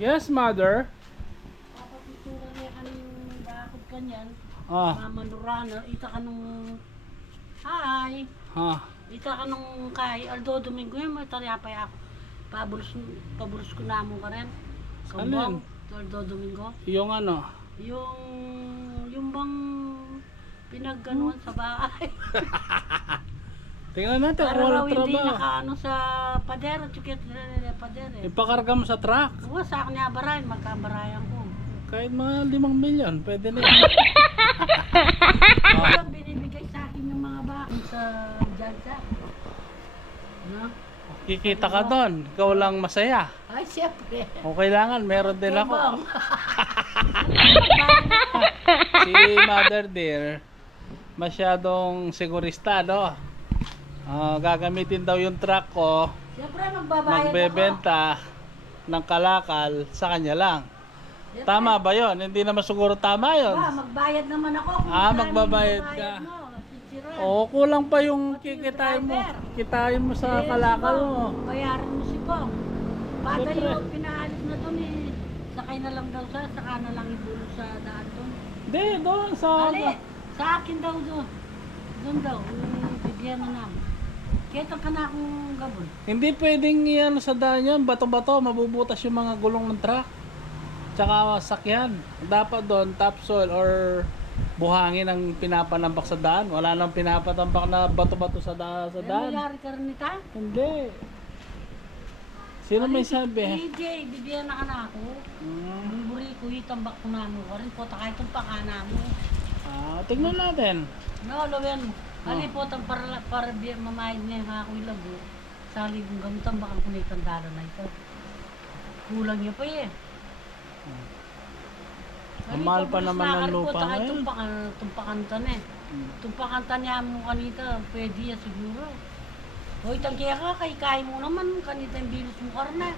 Yes, mother. Papapictura niya kanong bakod kanyan. Ah, Mama Lorana, ita ka nung... Hi! ha. Ita ka nung kay Aldo Domingo yun, may taliyapay ako. Pabulos ko na mo ka rin. Alin? Aldo Domingo. Yung ano? Yung bang pinagganuan sa bahay. Tingnan natin kung Para raw walang hindi trabaho. nakaano sa padero, chukit padero. Ipakarga mo sa truck. Oo, sa akin niya barayan, magkabarayan ko. Kahit mga 5 milyon, pwede na yun. Walang binibigay sa akin yung mga bakit sa Jadja. No? Kikita ka doon. Ikaw lang masaya. Ay, siyempre. O kailangan, meron din ako. Bang. Si Mother Dear, masyadong sigurista, no? Gagamitin daw yung truck ko, Siyempre, magbabayad magbebenta ng kalakal sa kanya lang. Siyempre. Tama ba yon? Hindi naman siguro tama yon. Magbayad naman ako. Kung Magbabayad ka. Oo, kulang pa yung kikitain mo. Kitain mo sa kalakal mo. Bayaran mo si Pong. Bagay Siyempre. yung pinaalis na doon eh. Sakay na lang daw siya, saka na lang ibulog sa daan doon. Hindi, doon sa... Ali, sa akin daw doon. Doon daw, bigyan na namin. Kaya ka na akong gabon. Hindi pwedeng yan sa daan yan. Bato-bato, mabubutas yung mga gulong ng truck. Tsaka sakyan. Dapat doon, topsoil or buhangin ang pinapanambak sa daan. Wala nang pinapatambak na bato-bato sa daan. Mayari ka rin nita? Hindi. Sino may sabi? DJ, bigyan na ka na ako. Buri ko, itambak ko na mo ka rin po. Takay itong pakana mo. Tignan natin. No, lawen mo. Ali po, para mamahin niya yung ako ilago. Sa ligong gamutan, baka kung itandala na ito. Kulang niya pa eh. Ang mahal pa naman ng lupa ngayon. Tumpakantan eh. Tumpakantan niya mo kanita, pwede yan siguro. Hoy, tangkiya ka, kay mo naman, kanita yung bilis mo karna.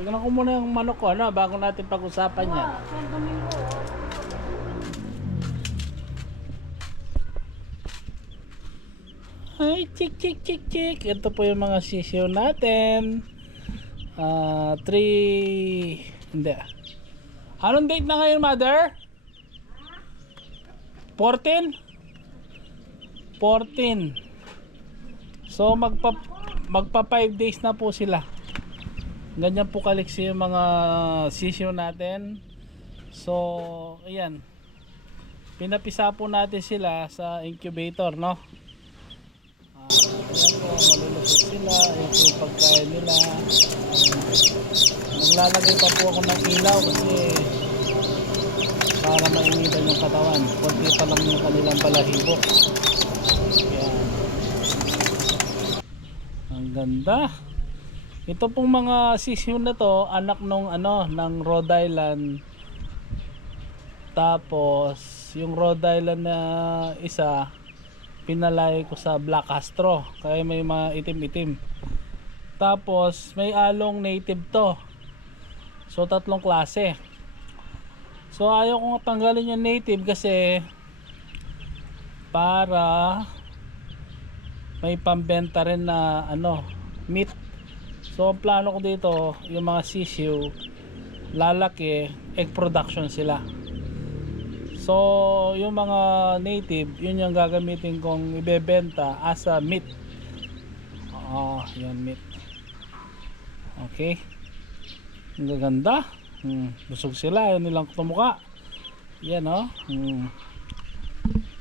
Tignan ko muna yung manok ko, ano, bago natin pag-usapan yan. San Domingo. Ay, chik. Ito po yung mga sisiyo natin. 3... Hindi. Anong date na ngayon, mother? 14? 14. So, magpa 5 days na po sila. Ganyan po kaliksi yung mga sisiyo natin. So, ayan. Pinapisa po natin sila sa incubator, no? Ayan po, malulusot sila. Ayan po yung pagkain nila. Maglalagay pa po ako ng ilaw kasi para mainitan yung katawan. Kunti pa lang yung kanilang balahibo. Ayan. Ang ganda. Ito pong mga sisiyo na to, anak nung ng Rhode Island. Tapos yung Rhode Island na isa pinalay ko sa Black Astro, kaya may mga itim-itim. Tapos may along native to. So 3 klase. So ayaw kong tanggalin yung native kasi para may pambenta rin na meat. So ang plano ko dito, yung mga sisiyo lalaki, egg production sila. So yung mga native, yun yung gagamitin kong ibebenta as a meat. Yan meat. Okay. Ang gaganda. Busog sila, yun nilang tumuka. Yan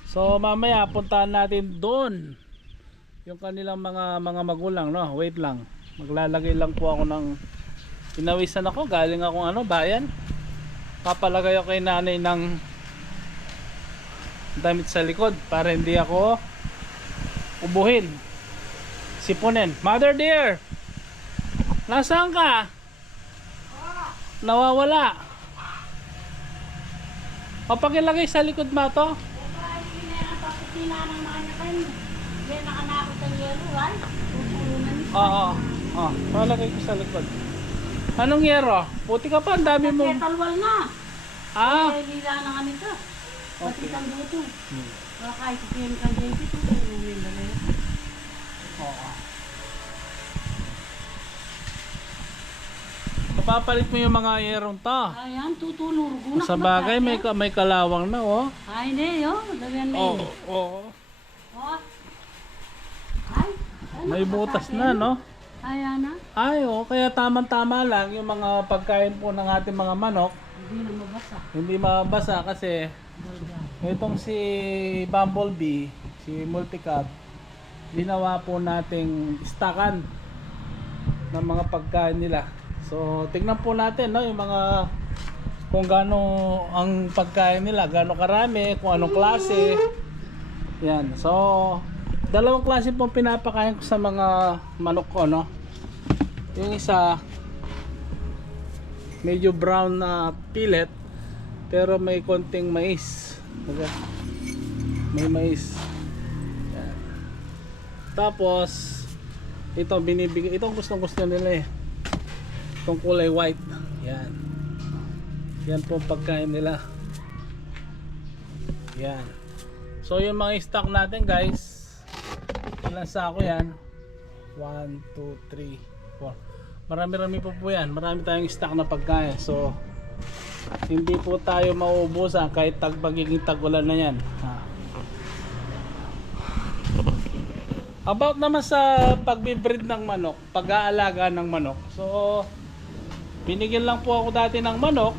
So mamaya puntahan natin doon yung kanilang mga magulang, no? Wait lang. Maglalagay lang po ako ng pinawisan ako, galing akong bayan. Papalagay ako kay nanay ng damit sa likod para hindi ako ubuhin, sipunin. Mother dear, nasaan ka? Nawawala. Pakilagay sa likod mo to. Oo. Palagay ko sa likod. Anong yero? Puti ka pa, ang dami mo. Talwal na. Lila na kami to. Pati kang buto. Kahit yung kang JP ito, yung Oo. papalit mo yung mga aeron to. Ayan, tutulog ko na. Sa bagay, may kalawang na, oh. Ay, hindi, oh. Lagyan na Oo, yun. oo. Oh. Ay, May butas na, no? Ayan na. Ay, oh, kaya tamang-tama lang yung mga pagkain po ng ating mga manok. Hindi na mabasa. Hindi mabasa kasi Balda. itong si Bumblebee, si Multicab, ginawa po nating stakan ng mga pagkain nila. So, tignan po natin, no, yung mga kung gaano ang pagkain nila, gaano karami, kung anong klase. Yan. So, dalawang klase pong pinapakain ko sa mga manok ko, no. Yung isa medyo brown na pellet pero may konting mais. Diba? May mais. Yan. Tapos ito binibigay, itong gustong gusto nila eh. Itong kulay white. Yan. Yan po ang pagkain nila. Yan. So yung mga stock natin guys, ilan sako yan? 1, 2, 3, 4. Marami-rami po yan. Marami tayong stock na pagkain. So hindi po tayo mauubusan kahit magiging tag-ulan na yan. About naman sa pagbibreed ng manok, pag-aalaga ng manok. So binigyan lang po ako dati ng manok.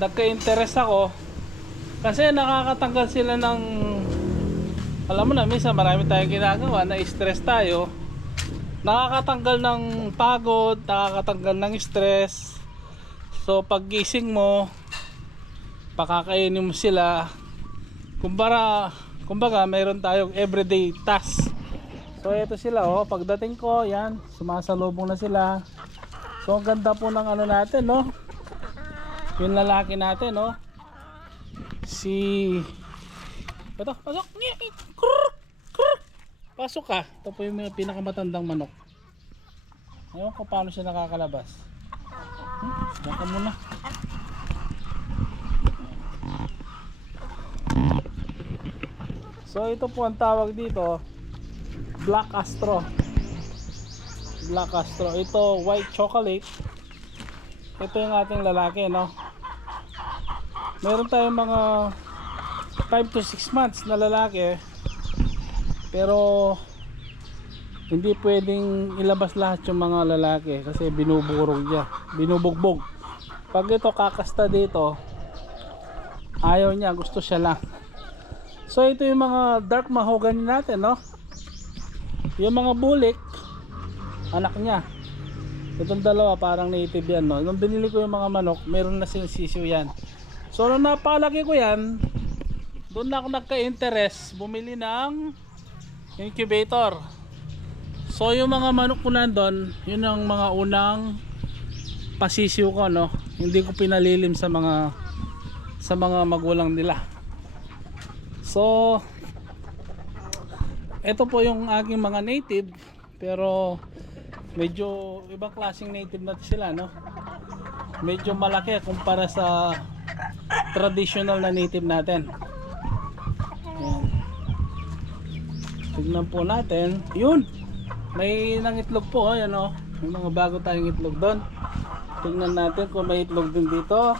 Nagka-interest ako kasi nakakatanggal sila ng, alam mo na, minsan marami tayong ginagawa, na-stress tayo. Nakakatanggal ng pagod, nakakatanggal ng stress. So paggising mo, pakakainin mo sila. Kumbaga mayroon tayong everyday task. So ito sila, oh, pagdating ko, yan, sumasalubong na sila. So ang ganda po ng ano natin, no? Yung lalaki natin, no? Pasok. Pasok ka. Ito po yung pinakamatandang manok. Ewan ko paano siya nakakalabas. Diyan ka muna. So ito po ang tawag dito, Black Astro. Black Astro. Ito white chocolate. Ito yung ating lalaki, no? Meron tayong mga 5 to 6 months na lalaki. Pero hindi pwedeng ilabas lahat yung mga lalaki kasi binubugbog. Pag ito kakasta dito, ayaw niya, gusto siya lang. So ito yung mga dark mahogany natin, no? Yung mga bulik, anak niya. Itong dalawa parang native yan, no? Nung binili ko yung mga manok, meron na silang sisiw yan. So nung napalaki ko yan, doon na ako nagka-interest bumili ng incubator. So yung mga manok ko nandun, yun ang mga unang pasisiw ko, no? Hindi ko pinalilim sa mga magulang nila. So ito po yung aking mga native, pero medyo ibang klaseng native natin sila, no? Medyo malaki kumpara sa traditional na native natin. Ayan. Tignan po natin. Yun! May nangitlog po, ayan, oh. May mga bago tayong itlog doon. Tignan natin kung may itlog din dito.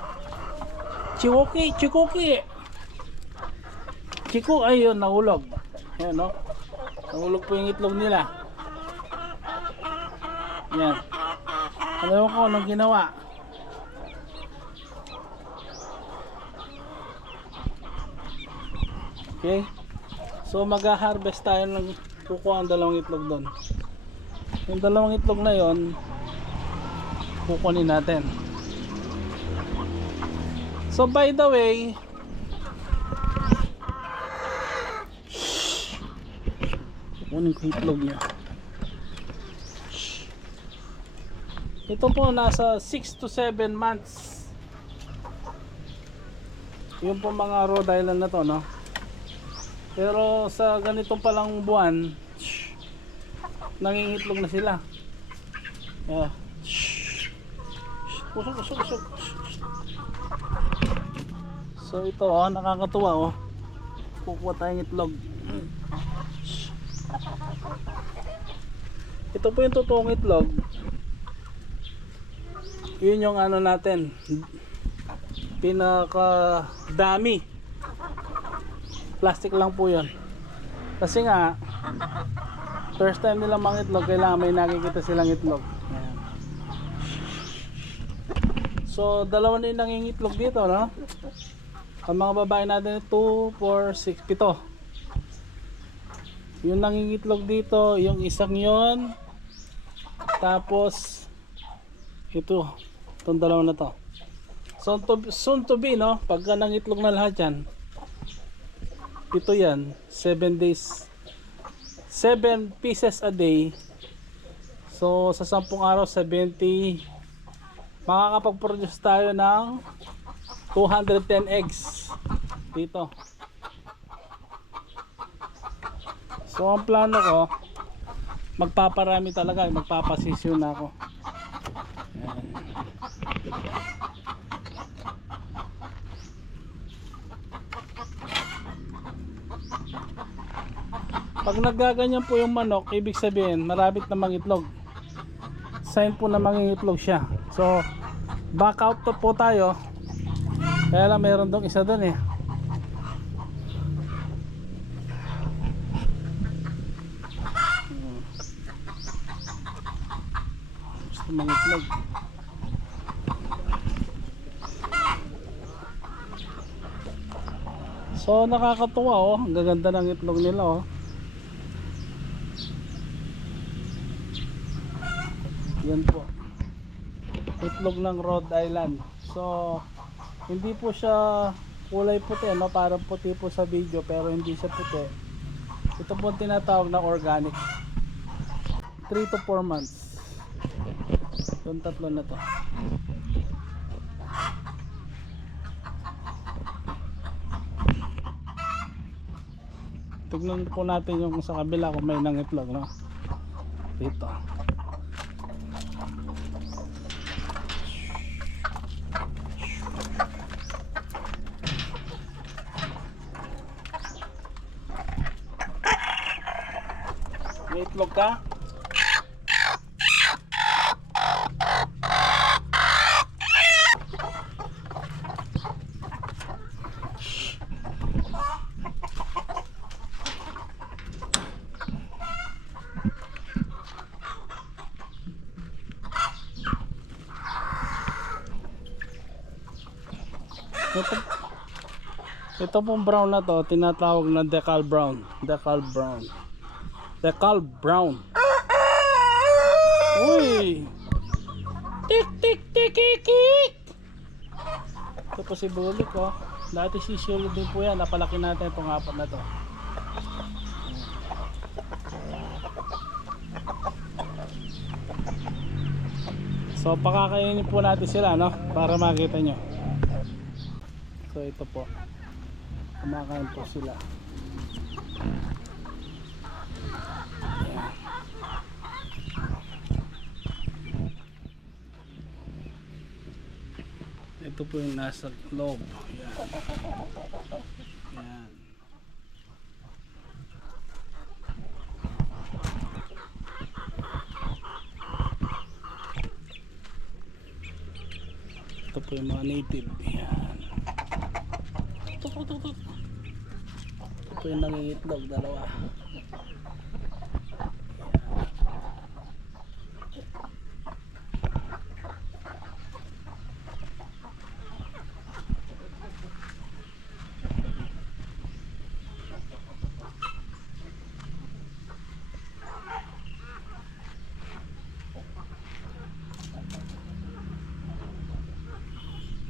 Chikuki! Chiku, ayun, nahulog. Ayan, oh. Nahulog po yung itlog nila. Ayan. Alam ko anong ginawa. Okay. So mag-harvest tayo ng kukuha ang dalawang itlog doon. Yung dalawang itlog na yon, kukunin natin. So by the way, kukunin ko itlog niya. Ito po nasa 6 to 7 months. Yung po mga Rhode Island na to, no? Pero sa ganito palang buwan, nangingitlog na sila. Usog. So ito, oh, nakakatuwa, oh. Kukuha tayong itlog. Ito po yung totoong itlog. Yun yung ano natin, pinaka dami. Plastic lang po yun. Kasi nga, first time nilang mangitlog, kailangan may nakikita silang itlog. Ayan. So, dalawa na yung nangingitlog dito, no? Ang mga babae natin, 2, 4, 6, 7. Yung nangingitlog dito, yung isang yon. Tapos, itong dalawa na to. So, soon to be, no? Pagka nangitlog na lahat yan, ito yan, 7 days, 7 pieces a day. So, sa 10 araw, 70. Makakapag-produce tayo ng 210 eggs dito. So ang plano ko, magpaparami talaga, magpapasisyon na ako. Ayan. Pag naggaganyan po yung manok, ibig sabihin marabit na mangitlog. Sign po na mangingitlog siya. So back out to po tayo. Kaya lang mayroon dong isa doon eh. Gusto mangitlog. So nakakatuwa oh. Ang gaganda ng itlog nila oh. Yan po. Itlog ng Rhode Island. So hindi po siya kulay puti, no? Parang puti po sa video pero hindi siya puti. Ito po tinatawag na organic. 3 to 4 months. Yung tatlo na to. Tignan po natin yung sa kabila kung may nangitlog, no? Dito. May itlog ka? Ito pong brown na to, tinatawag na decal brown. Decal brown. Decal brown. Uy! Tik tik tik tik tik! Ito po si Bulik oh. Dati si Shilo din po yan. Napalaki natin itong apat na to. So pakakainin po natin sila, no? Para makita nyo. So ito po. Kumakain po sila. Ayan. Ito po yung nasa loob. Ayan. Ayan. Ito po yung mga native. Ayan. Ito po yung nangingitlog, dalawa.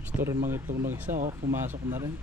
Gusto rin mangitlog ng isa, oh, pumasok na rin.